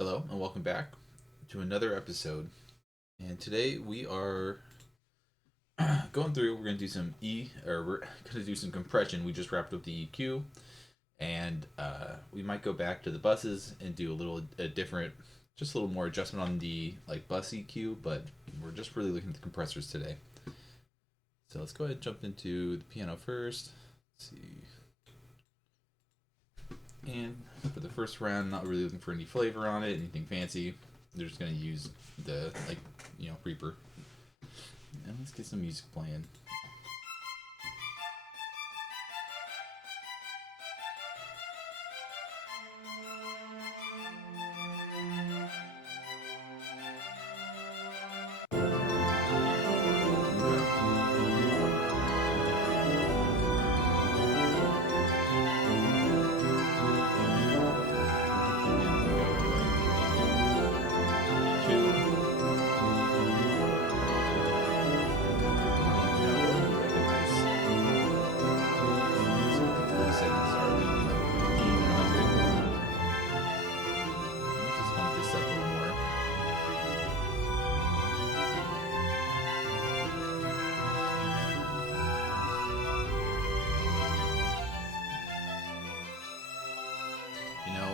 Hello and welcome back to another episode. And today we are going through. We're going to do some we're going to do some compression. We just wrapped up the EQ, and we might go back to the buses and do a different, just a little more adjustment on the bus EQ. But we're just really looking at the compressors today. So let's go ahead and jump into the piano first. Let's see. And for the first round, not really looking for any flavor on it, anything fancy. They're just gonna use the Reaper. And let's get some music playing.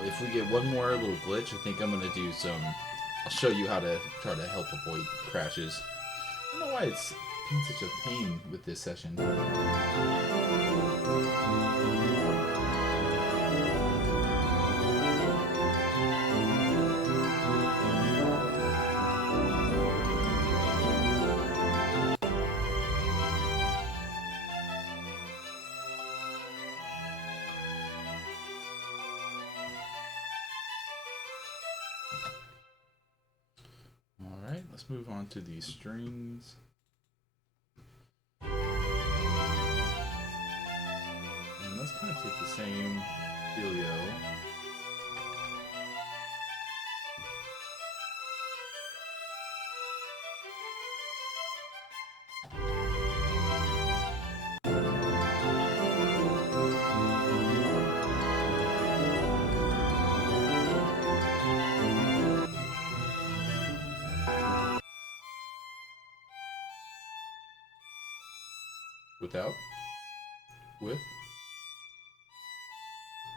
If we get one more little glitch, I think I'm gonna do some. I'll show you how to try to help avoid crashes. I don't know why it's been such a pain with this session. Let's move on to these strings. And let's kind of take the same dealio. Without, with,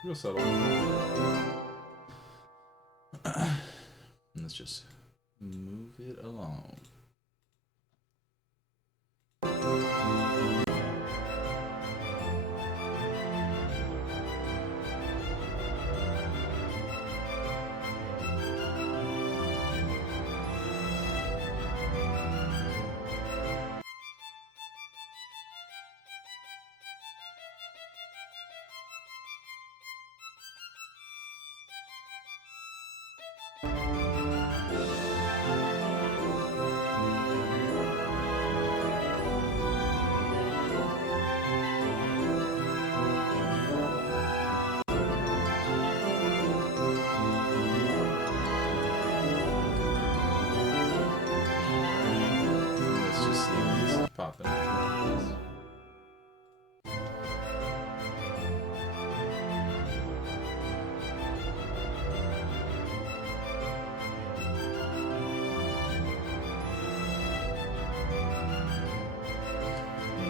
real subtle. And let's just move it along. Popping.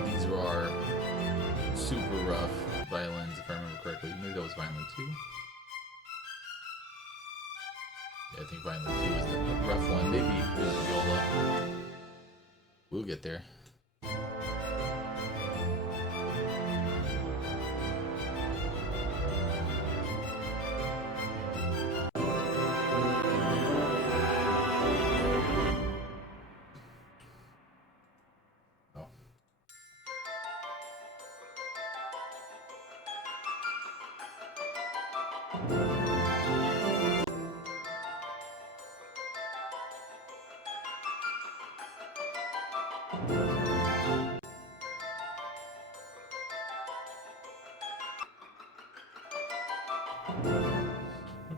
These are our super rough violins, if I remember correctly. Maybe that was violin 2. Yeah, I think violin 2 is the rough one. Maybe it was viola. We'll get there.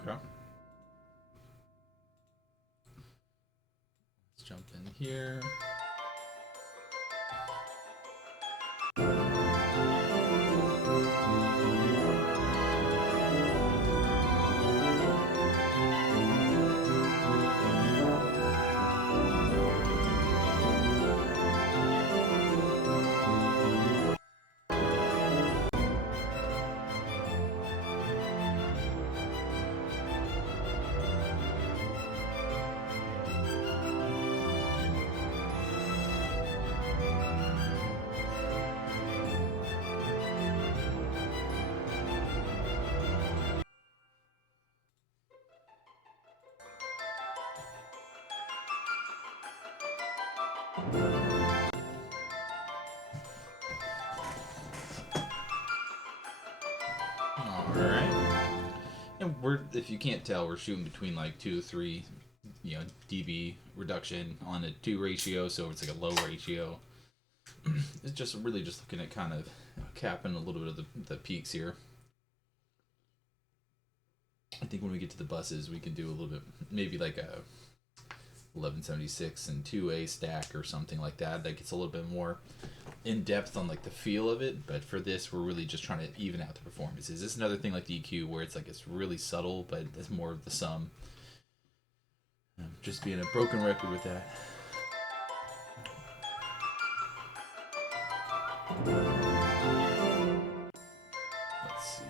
Okay. Let's jump in here. Alright. And if you can't tell, we're shooting between like 2 to 3, dB reduction on a 2 ratio, so it's like a low ratio. It's just really just looking at kind of capping a little bit of the peaks here. I think when we get to the buses, we can do a little bit, maybe like a 1176 and 2A stack or something like that. That gets a little bit more in depth on like the feel of it. But for this, we're really just trying to even out the performances. This is another thing like the EQ where it's like it's really subtle, but it's more of the sum. Just being a broken record with that. Let's see.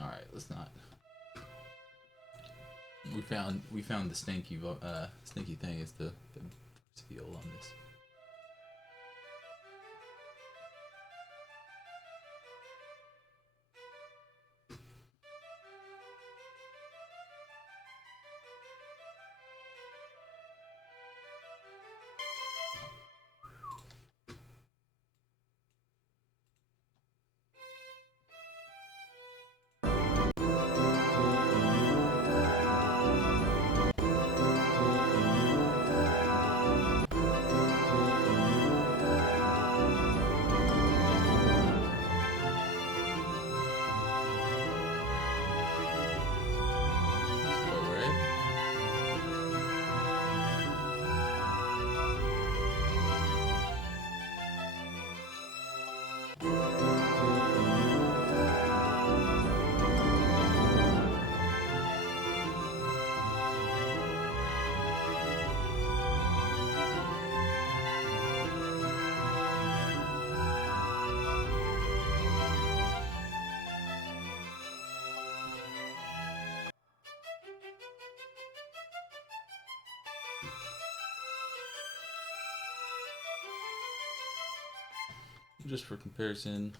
All right, let's not. We found the stinky thing is the feel on this. Just for comparison.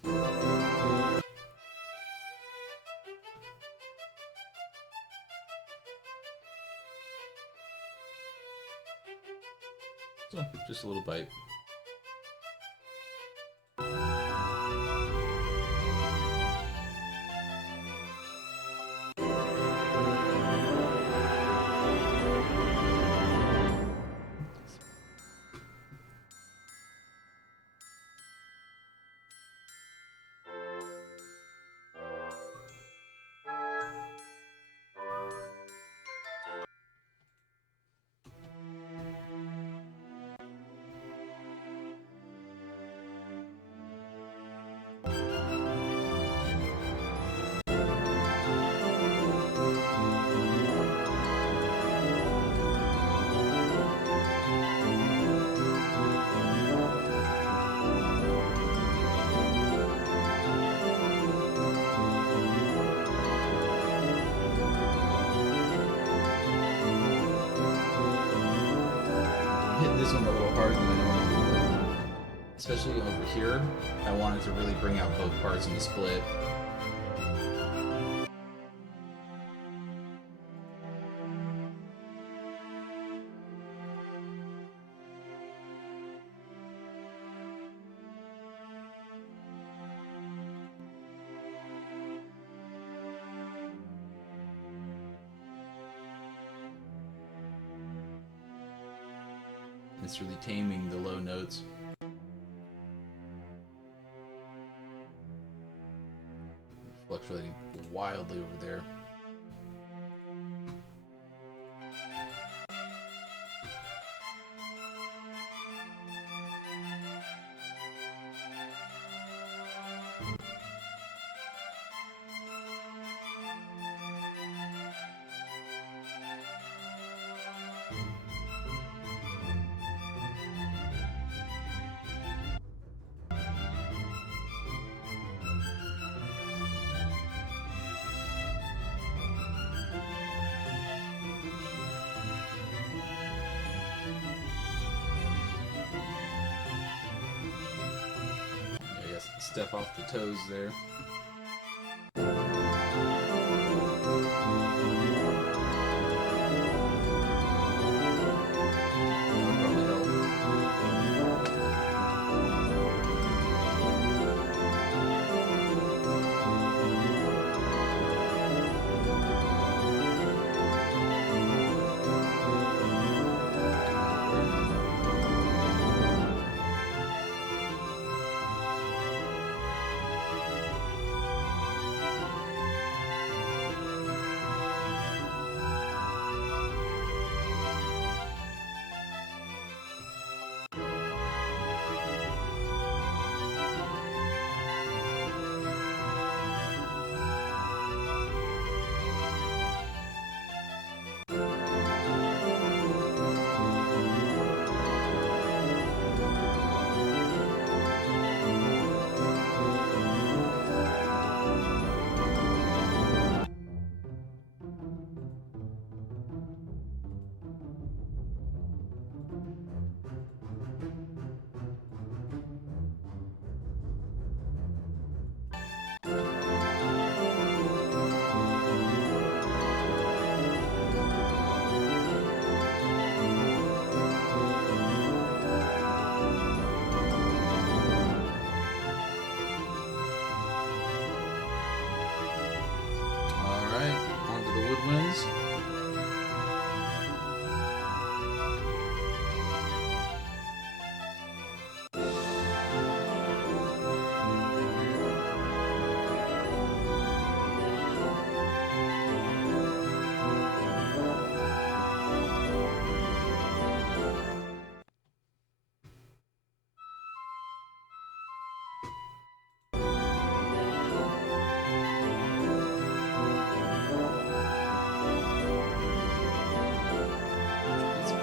So, just a little bite. This one a little harder than I normally would. Especially over here, I wanted to really bring out both parts in the split. It's really taming the low notes. Fluctuating wildly over there. step off the toes there.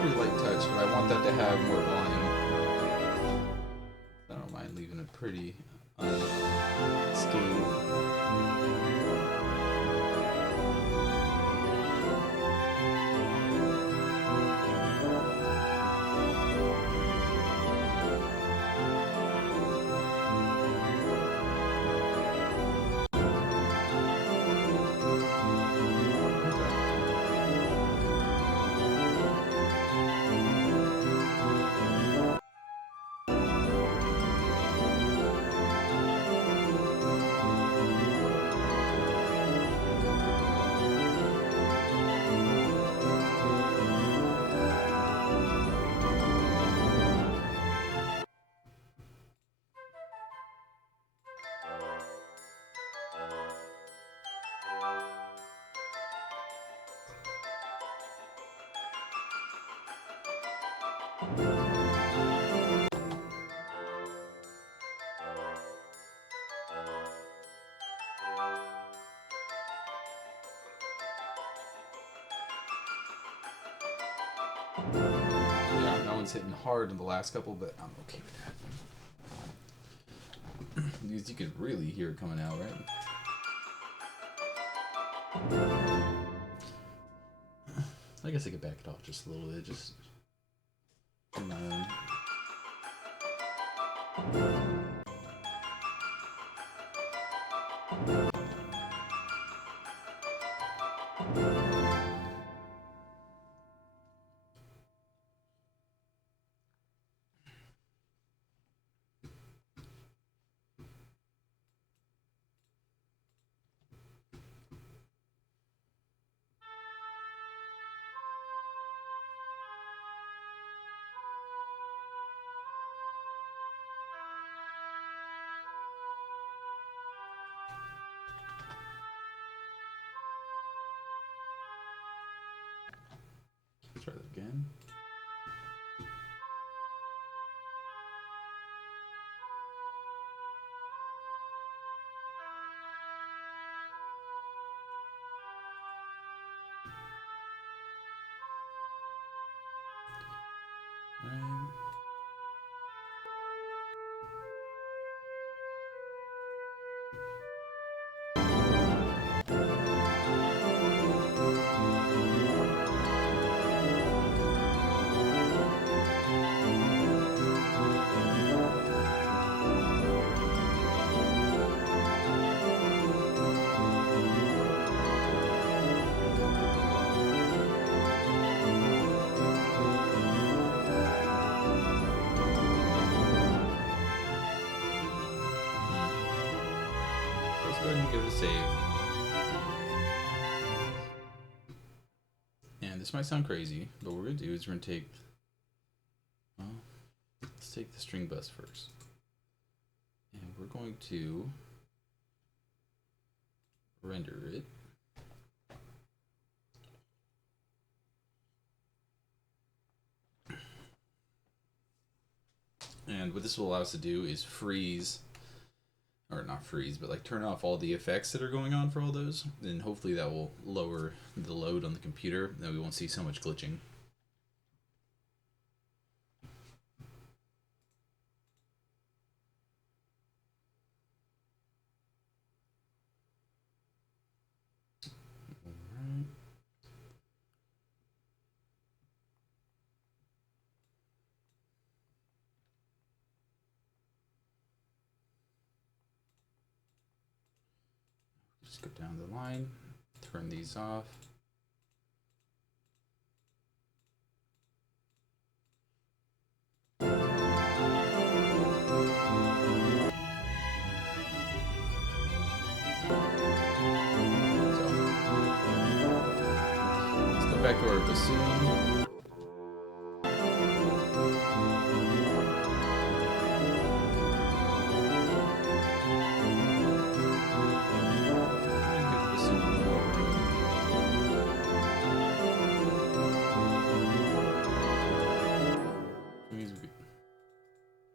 Light touch, but I want that to have more volume. I don't mind leaving it pretty unscathed. Yeah, that one's hitting hard in the last couple, but I'm okay with that. Because you could really hear it coming out, right? I guess I could back it off just a little bit, just on my own. Let's try that again. to save. And this might sound crazy, but what we're going to do is we're going to take, well, let's take the string bus first. And we're going to render it. And what this will allow us to do is freeze, or not freeze, but like turn off all the effects that are going on for all those. And hopefully that will lower the load on the computer, and we won't see so much glitching. Alright. Just go down the line, turn these off. Back to our bassoon.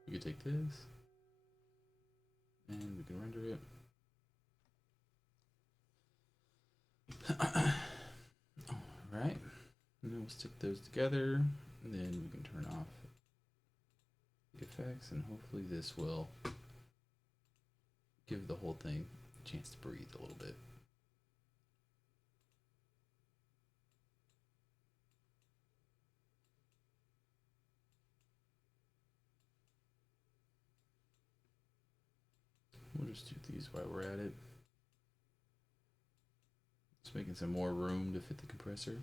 We could take this and we can render it. Alright, and then we'll stick those together, and then we can turn off the effects, and hopefully this will give the whole thing a chance to breathe a little bit. We'll just do these while we're at it. Just making some more room to fit the compressor.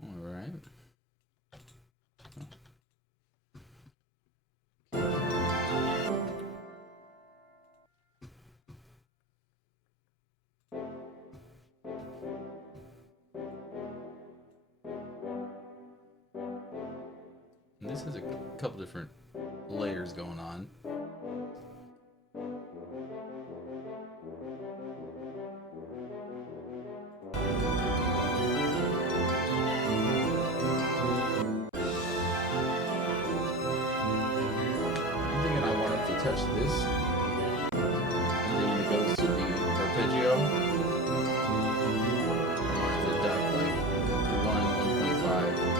All right. And this has a couple different layers going on. Touch this, and then when it goes to the arpeggio, I want it to duck like 1.5.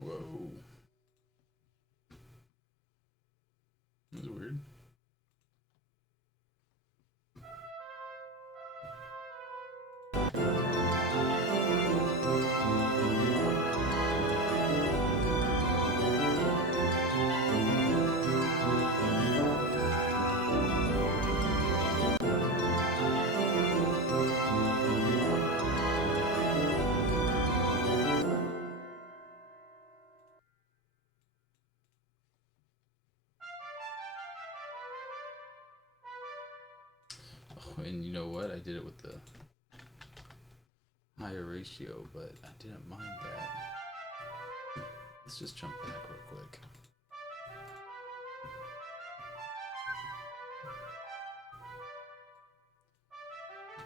Whoa. That was weird. And you know what? I did it with the higher ratio, but I didn't mind that. Let's just jump back real quick.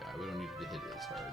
Yeah, we don't need to hit it as hard.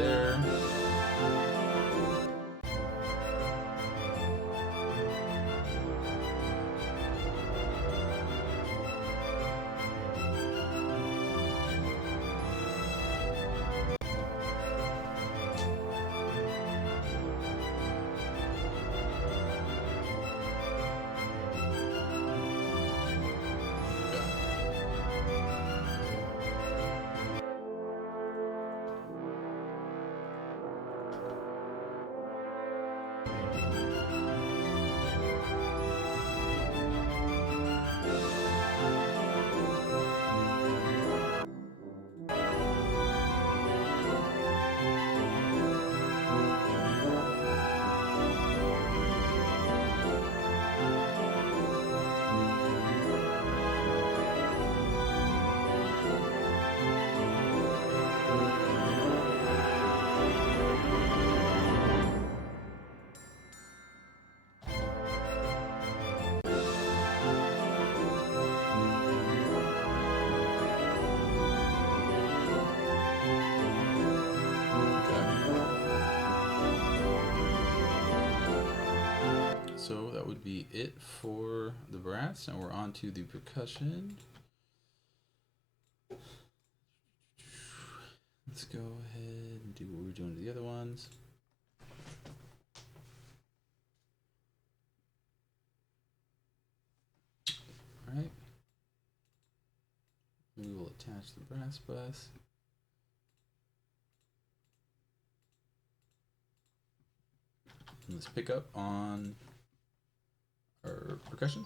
there. So that would be it for the brass, and we're on to the percussion. Let's go ahead and do what we're doing to the other ones. All right. We will attach the brass bus. And let's pick up on our percussion.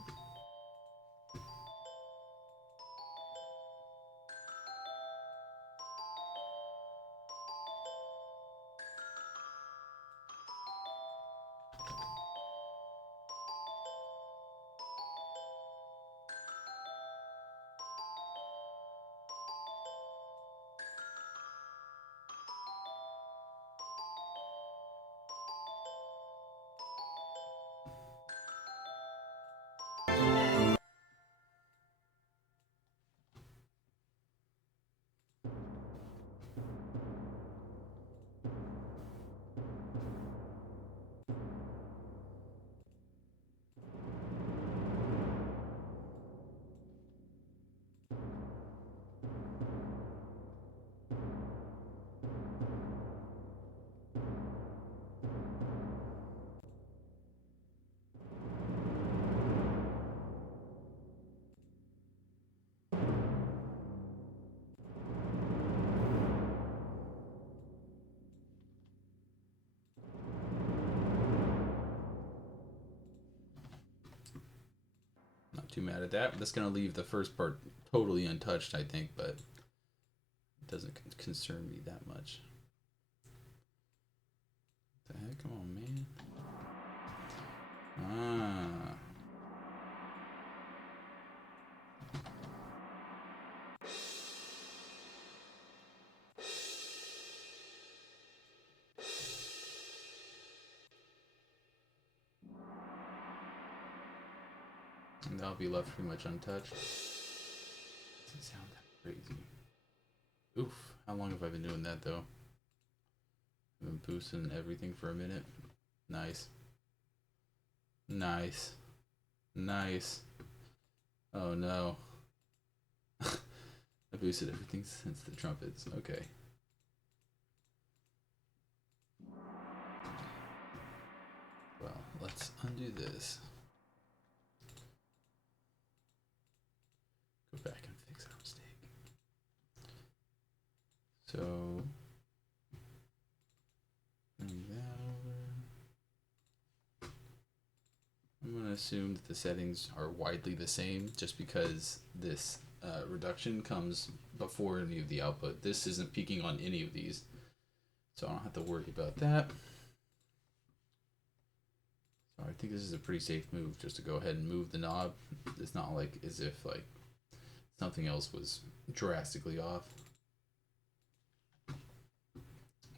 Not too mad at that. That's going to leave the first part totally untouched, I think, but it doesn't concern me that much. What the heck? Come on, man. Ah. And that'll be left pretty much untouched. Doesn't sound that crazy. Oof. How long have I been doing that, though? I've been boosting everything for a minute. Nice. Nice. Nice. Oh, no. I boosted everything since the trumpets. Okay. Well, let's undo this. Go back and fix our mistake. So, bring that over. I'm going to assume that the settings are widely the same just because this reduction comes before any of the output. This isn't peaking on any of these, so I don't have to worry about that. So I think this is a pretty safe move, just to go ahead and move the knob. It's not like as if like something else was drastically off.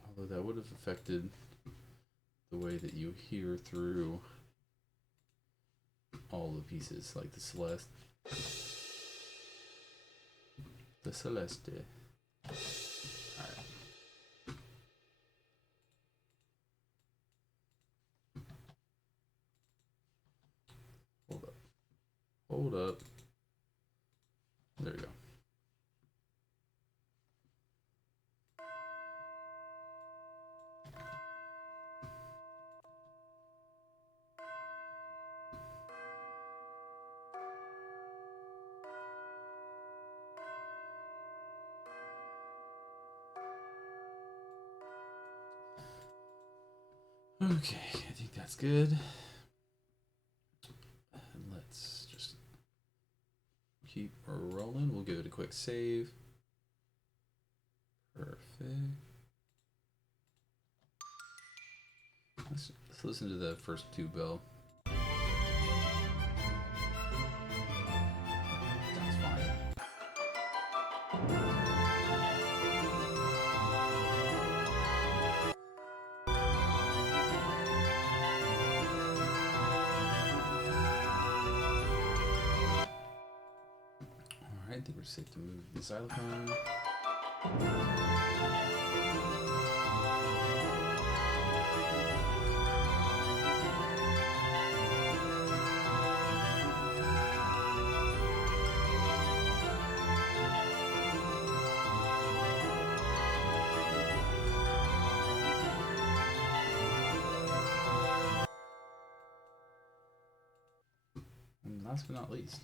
Although that would have affected the way that you hear through all the pieces, like the Celeste. The Celeste. Alright. hold up. There we go. Okay, I think that's good. And let's just keep rolling. We'll give it a quick save. Perfect. Let's listen to the first two bell. Sounds fine. I think we're safe to move the xylophone. And last but not least,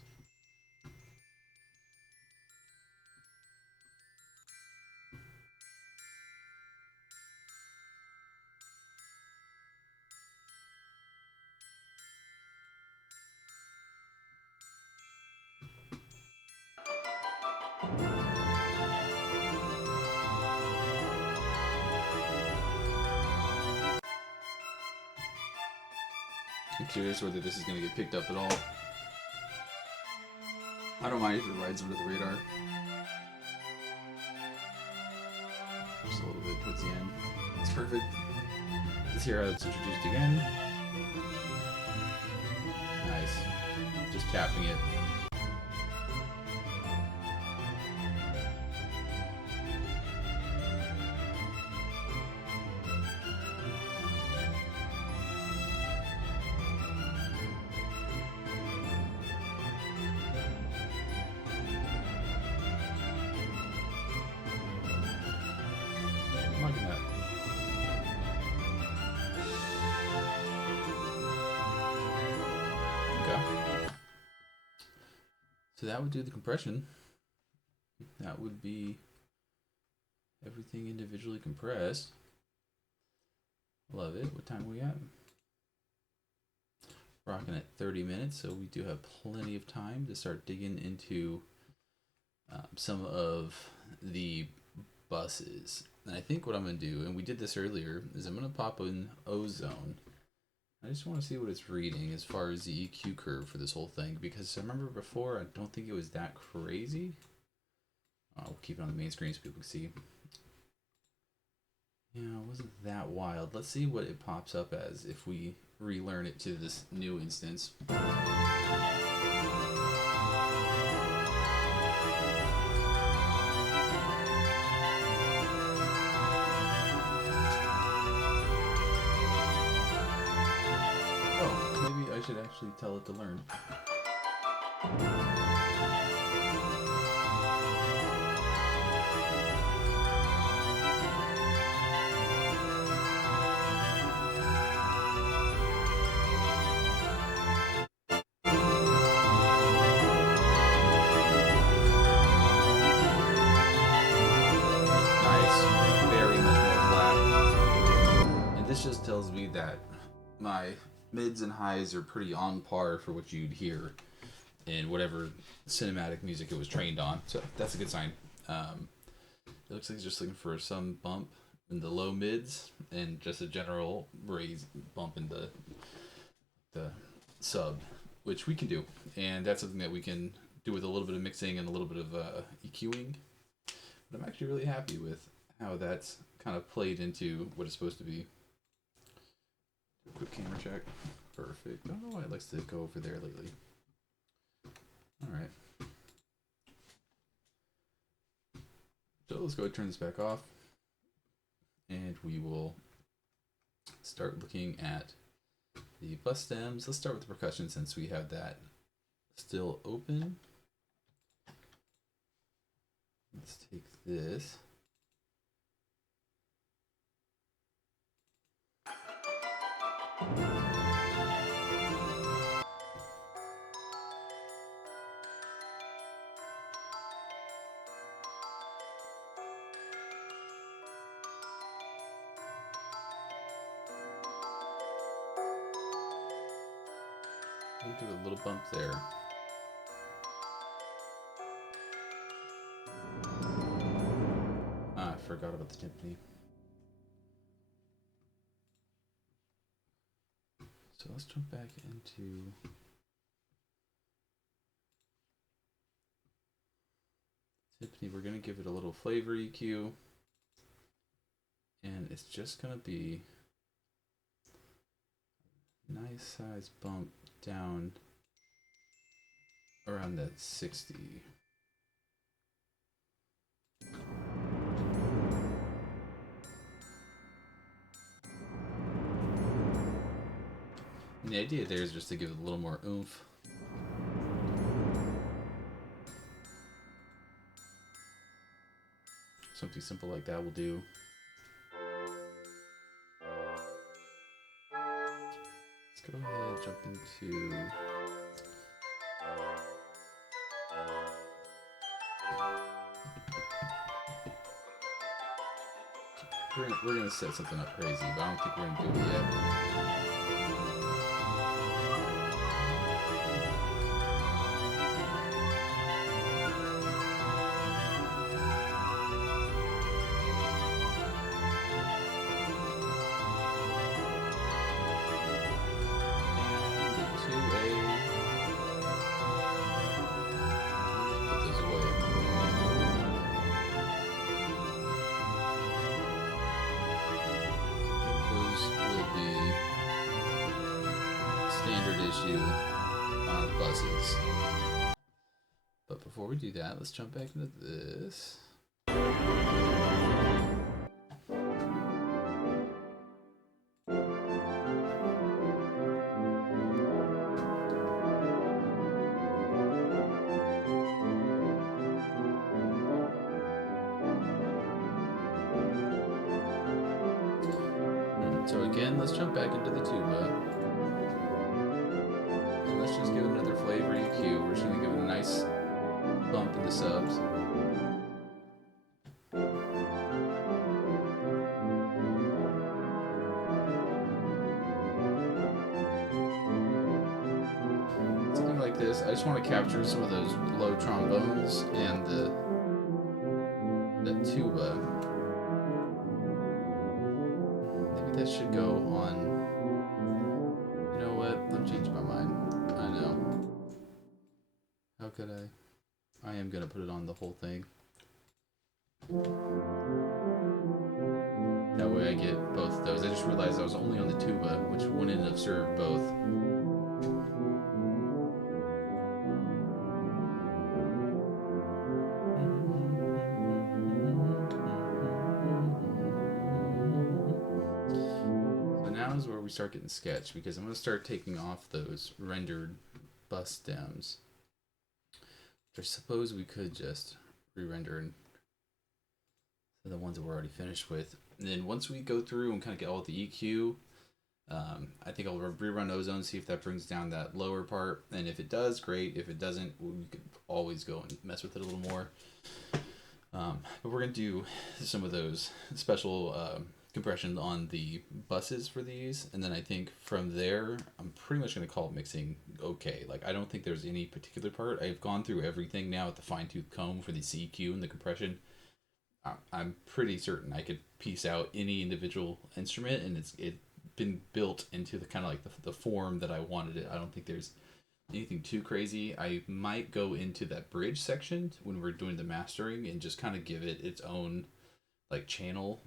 I'm curious whether this is going to get picked up at all. I don't mind if it rides under the radar. Just a little bit towards the end. It's perfect. Let's hear how it's introduced again. Nice. Just tapping it. I'm liking that. Okay. So that would do the compression. That would be everything individually compressed. Love it. What time are we at? Rocking at 30 minutes, so we do have plenty of time to start digging into some of the buses. And I think what I'm going to do, and we did this earlier, is I'm going to pop in Ozone. I just want to see what it's reading as far as the EQ curve for this whole thing, because I remember before, I don't think it was that crazy. We'll keep it on the main screen so people can see. Yeah, it wasn't that wild. Let's see what it pops up as if we relearn it to this new instance. Oh, maybe I should actually tell it to learn. This just tells me that my mids and highs are pretty on par for what you'd hear in whatever cinematic music it was trained on. So that's a good sign. It looks like it's just looking for some bump in the low mids and just a general raise bump in the sub, which we can do. And that's something that we can do with a little bit of mixing and a little bit of EQing. But I'm actually really happy with how that's kind of played into what it's supposed to be. Quick camera check. Perfect. I don't know why it likes to go over there lately. Alright. So let's go ahead and turn this back off. And we will start looking at the bus stems. Let's start with the percussion since we have that still open. Let's take this. We'll give it a little bump there. I forgot about the timpani. So let's jump back into timpani. We're going to give it a little flavor EQ. And it's just going to be a nice size bump down around that 60. And the idea there is just to give it a little more oomph. Something simple like that will do. Let's go ahead and jump into we're gonna set something up crazy, but I don't think we're gonna do it yet. Buses. But before we do that, let's jump back into this. So again, let's jump back into the tuba. Let's just give it another flavor EQ. We're just going to give it a nice bump in the subs. Something like this. I just want to capture some of those low trombones and the tuba. Maybe that should go on. You know what? I'm changing my mind. I know. How could I? I am gonna put it on the whole thing. That way I get both of those. I just realized I was only on the tuba, which wouldn't have served both. So now is where we start getting sketch, because I'm gonna start taking off those rendered bus stems. I suppose we could just re-render the ones that we're already finished with. And then once we go through and kind of get all the EQ, I think I'll rerun Ozone, see if that brings down that lower part. And if it does, great. If it doesn't, we could always go and mess with it a little more. But we're going to do some of those special compression on the buses for these, and then I think from there I'm pretty much going to call it mixing okay. Like, I don't think there's any particular part. I've gone through everything now with the fine-tooth comb for the CQ and the compression. I'm pretty certain I could piece out any individual instrument, and it's been built into the kind of like the form that I wanted it. I don't think there's anything too crazy. I might go into that bridge section when we're doing the mastering and just kind of give it its own like channel.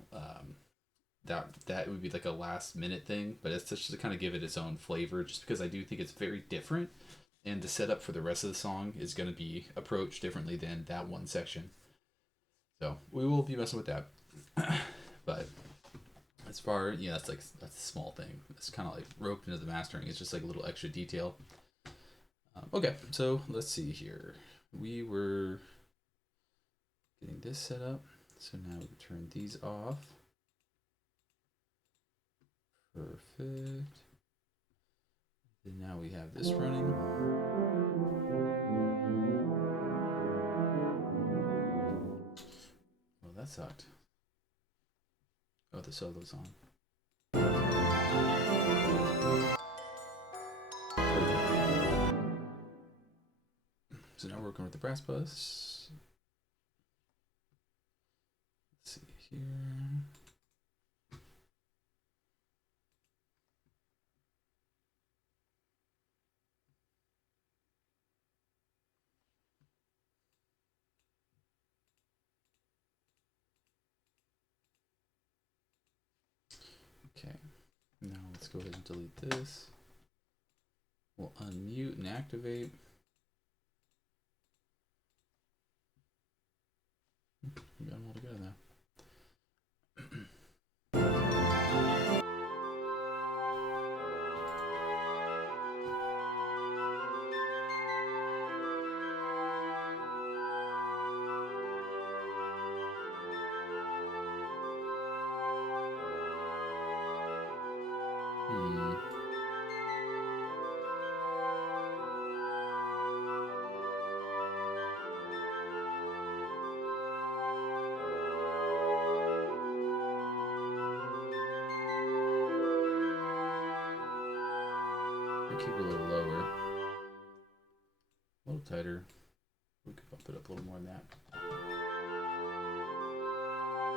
That would be like a last minute thing, but it's just to kind of give it its own flavor, just because I do think it's very different, and the setup for the rest of the song is going to be approached differently than that one section. So we will be messing with that. But as far, yeah, that's a small thing. It's kind of like roped into the mastering. It's just like a little extra detail. Okay, so let's see here. We were getting this set up. So now we turn these off. Perfect. And now we have this running. Well, that sucked. Oh, the solo's on. So now we're working with the brass bus. Let's see here. Okay, now let's go ahead and delete this. We'll unmute and activate. We got them all together now. Keep it a little lower, a little tighter. We could bump it up a little more than that.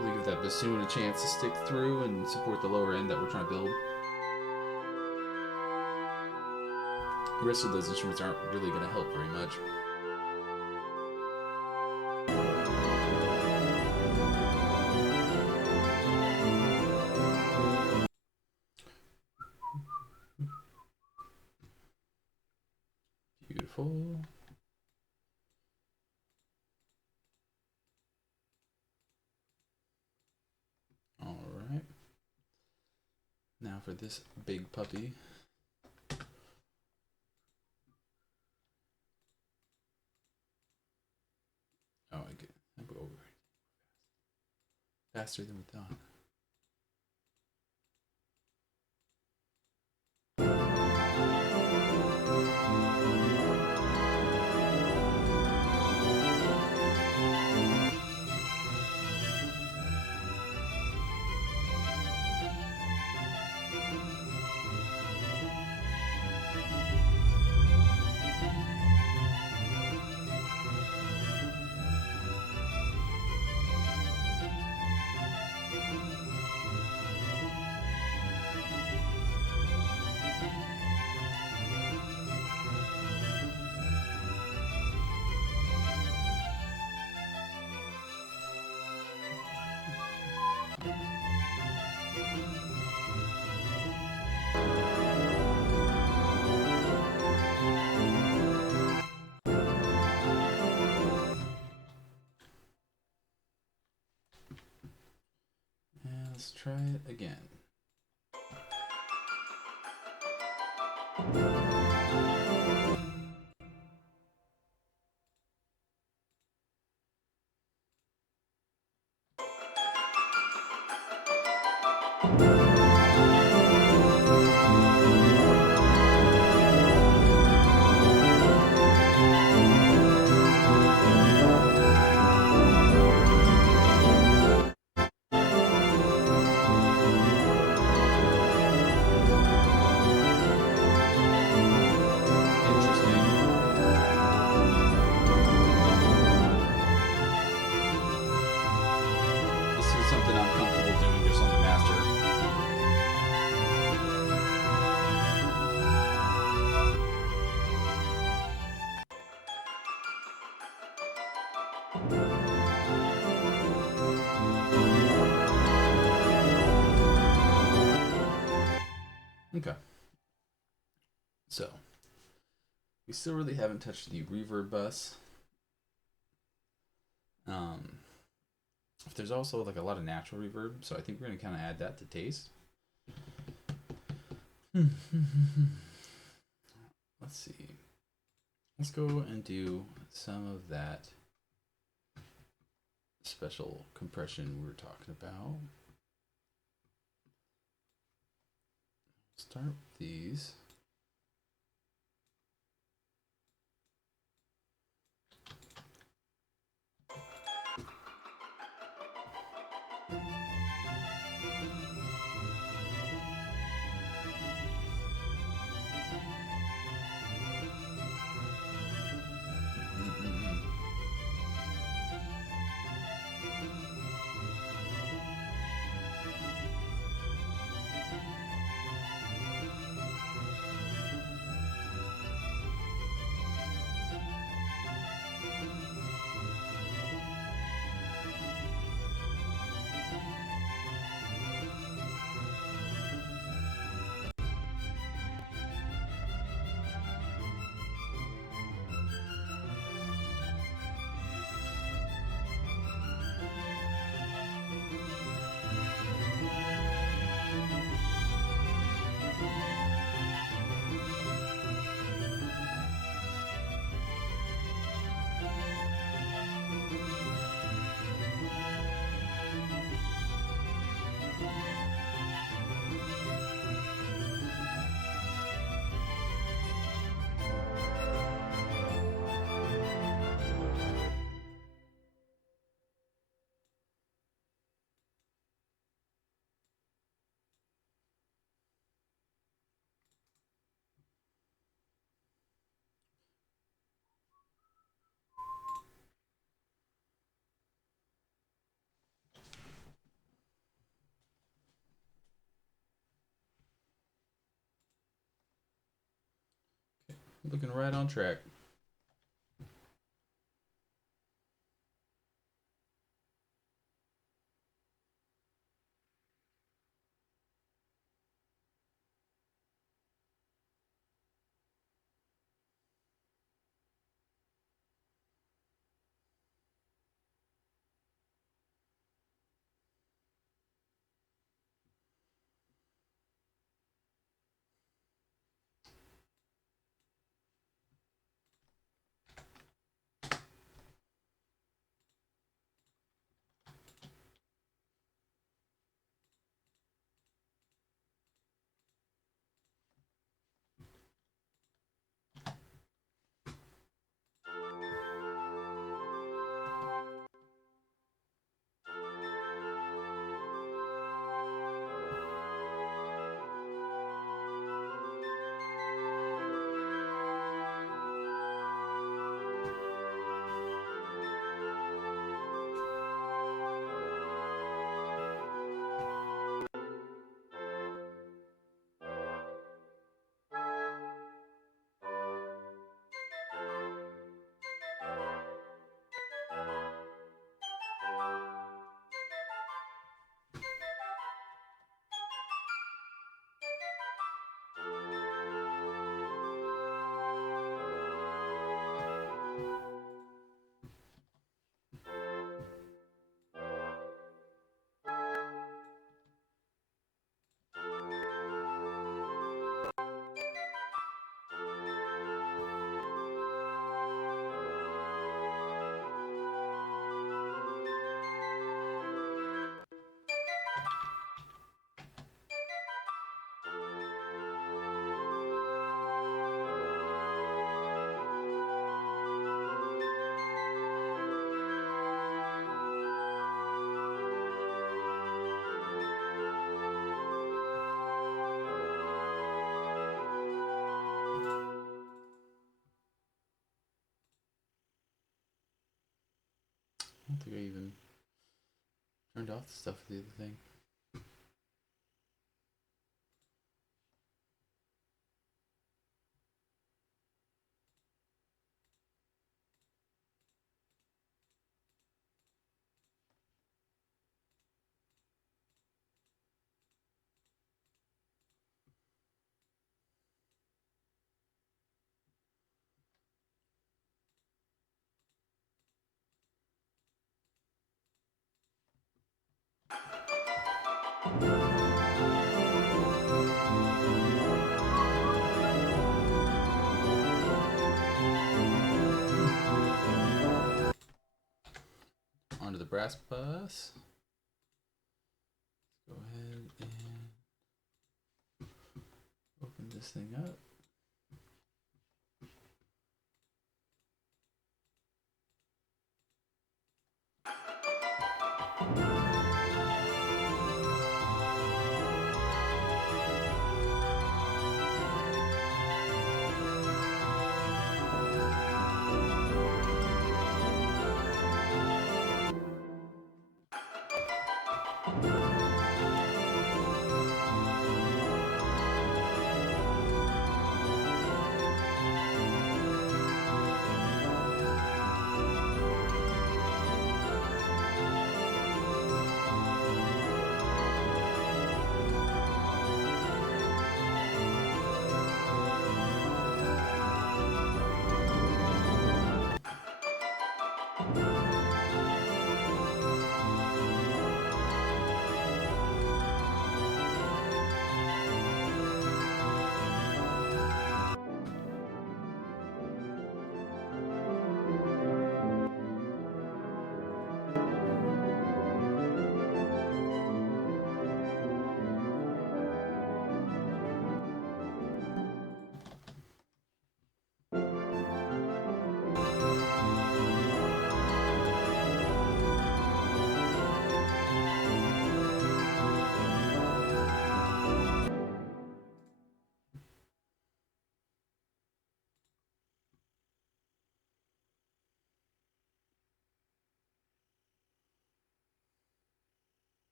Really give that bassoon a chance to stick through and support the lower end that we're trying to build. The rest of those instruments aren't really going to help very much. Beautiful. All right. Now for this big puppy. Oh, I get. I go over faster than we thought. Let's try it again. Okay. So, we still really haven't touched the reverb bus. There's also like a lot of natural reverb, so I think we're going to kind of add that to taste. Let's see. let's go and do some of that special compression we were talking about. Start with these. Looking right on track. I don't think I even turned off the stuff for the other thing. the brass bus. Go ahead and open this thing up.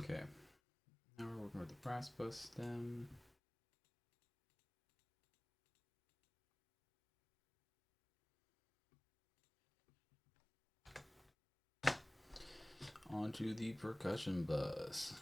Okay, now we're working with the brass bus stem. Onto the percussion bus.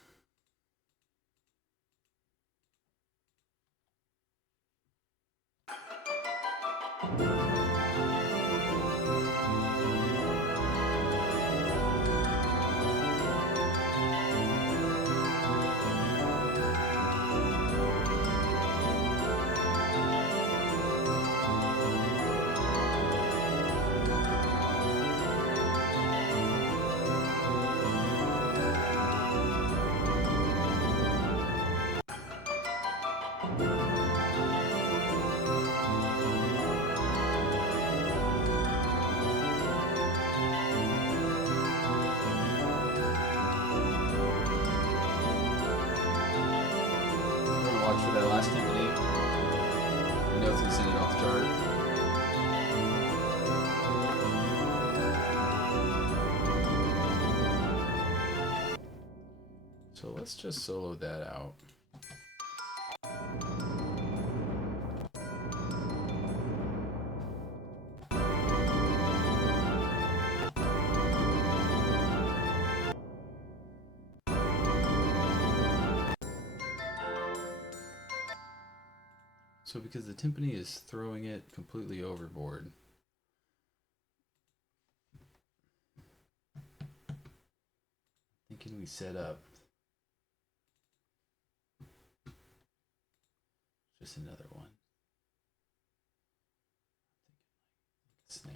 Watch for that last timpani. I know it's gonna send it off the chart. So let's just solo that out. So because the timpani is throwing it completely overboard. Thinking we set up just another one. Snare.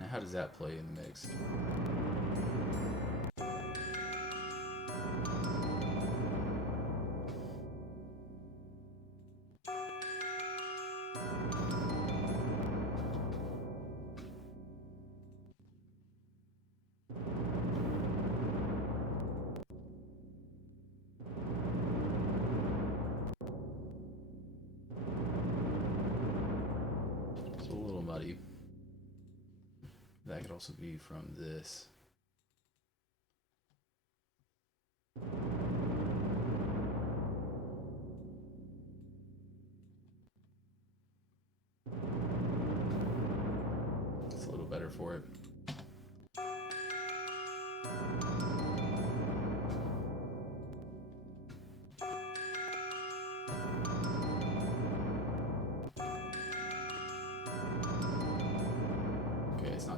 Now how does that play in the mix? A little muddy. That could also be from this. It's a little better for it.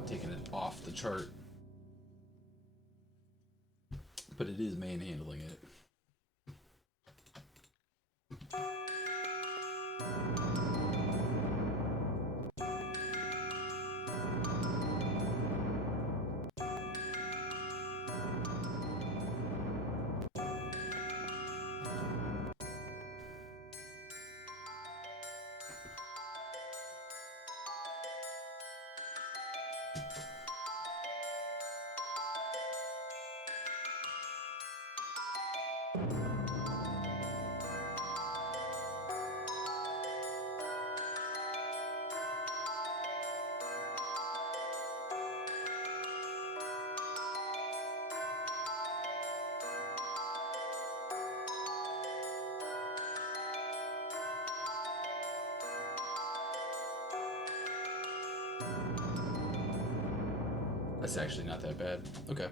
not taking it off the chart, but it is manhandling it. That's actually not that bad. Okay.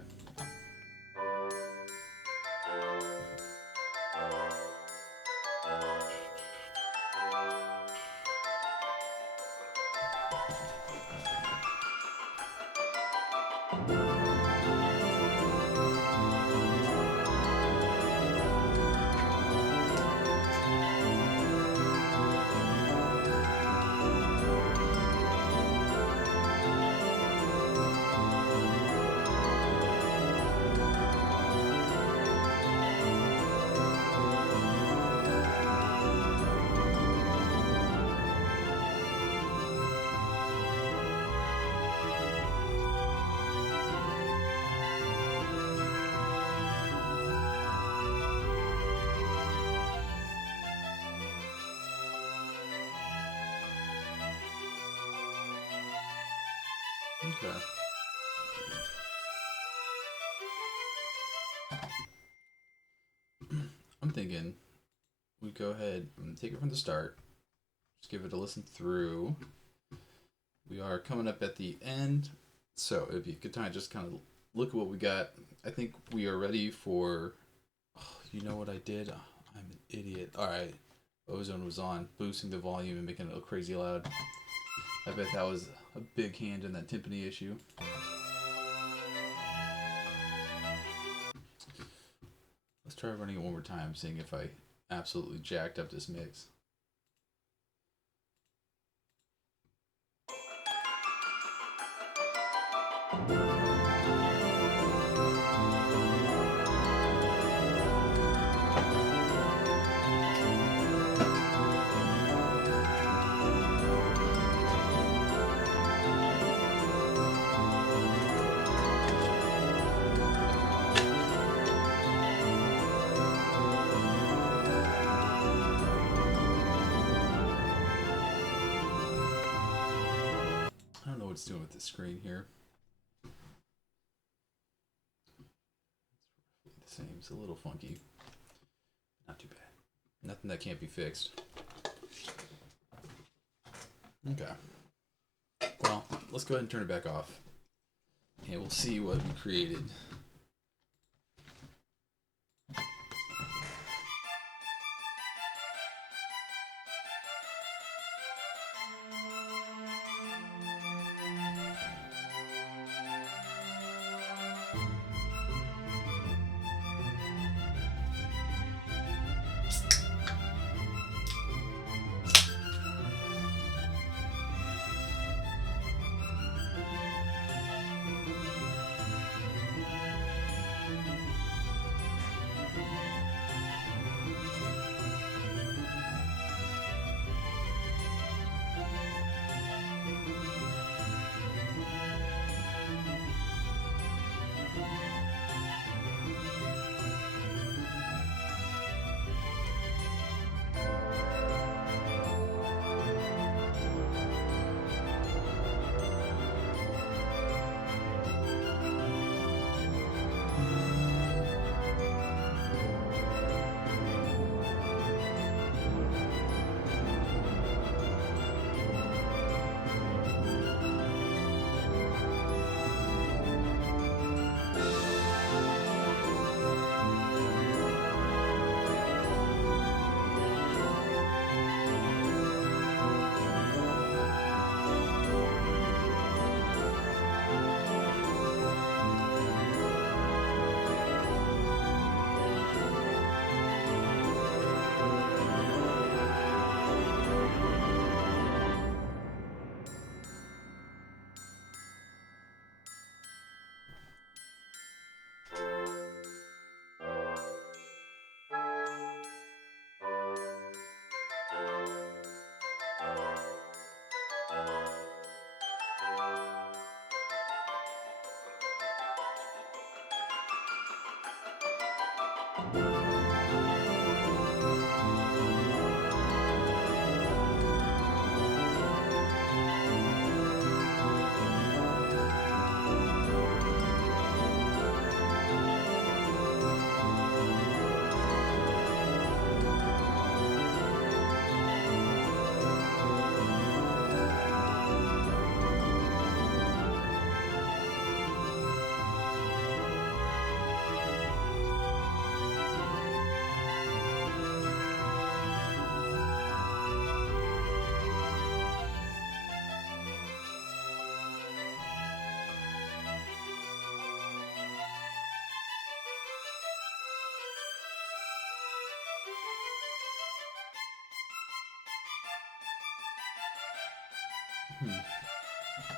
Okay. I'm thinking we go ahead and take it from the start. Just give it a listen through. We are coming up at the end, so it'd be a good time to just kind of look at what we got. I think we are ready for. Oh, you know what I did? I'm an idiot. All right, Ozone was on, boosting the volume and making it look crazy loud. I bet that was a big hand in that timpani issue. Let's try running it one more time, seeing if I absolutely jacked up this mix. I don't know what it's doing with the screen here. It's the same. It's a little funky. Not too bad. Nothing that can't be fixed. Okay. Well, let's go ahead and turn it back off. And we'll see what we created.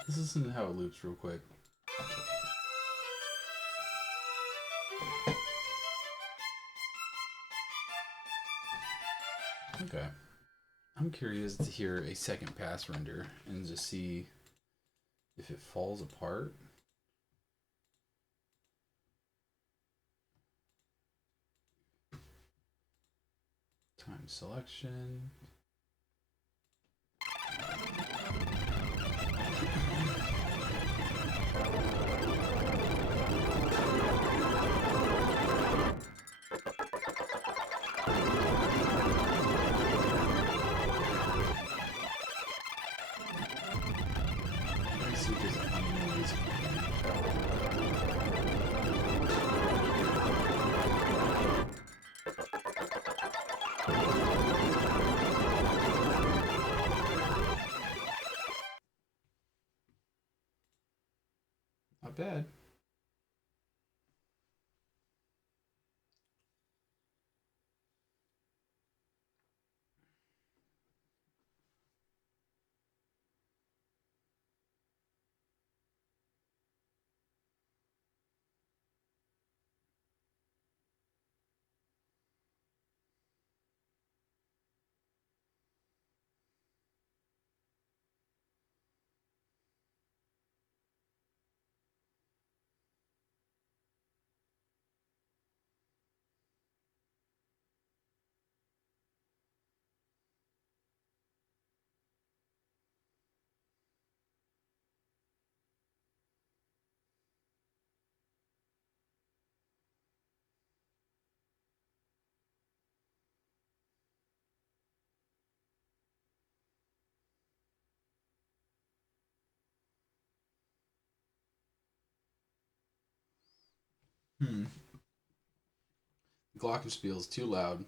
Let's listen to how it loops real quick. Okay. I'm curious to hear a second pass render and just see if it falls apart. Time selection. Not bad. Glockenspiel is too loud.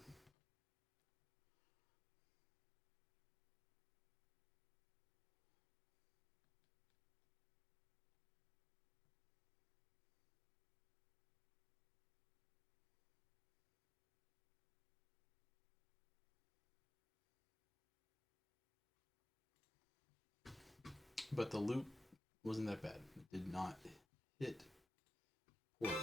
But the loop wasn't that bad. It did not hit poorly.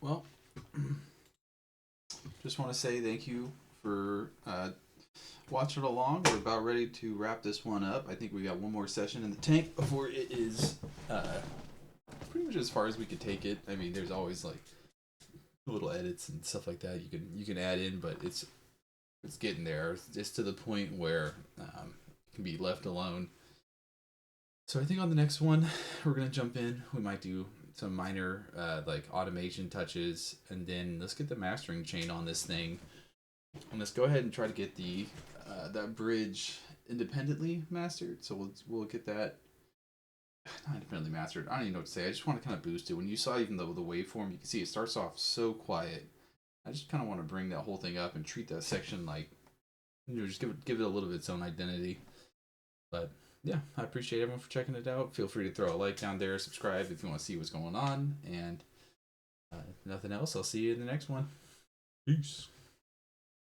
Well, just want to say thank you for watching along. We're about ready to wrap this one up. I think we got one more session in the tank before it is pretty much as far as we could take it. I mean, there's always like little edits and stuff like that you can add in, but it's getting there. It's to the point where it can be left alone. So I think on the next one we're gonna jump in. We might do some minor like automation touches, and then let's get the mastering chain on this thing, and let's go ahead and try to get the that bridge independently mastered. So we'll get that not independently mastered. I don't even know what to say. I just want to kind of boost it. When you saw even the waveform, you can see it starts off so quiet. I just kind of want to bring that whole thing up and treat that section like, you know, just give it a little bit its own identity. But yeah, I appreciate everyone for checking it out. Feel free to throw a like down there, subscribe if you want to see what's going on, and if nothing else, I'll see you in the next one. Peace.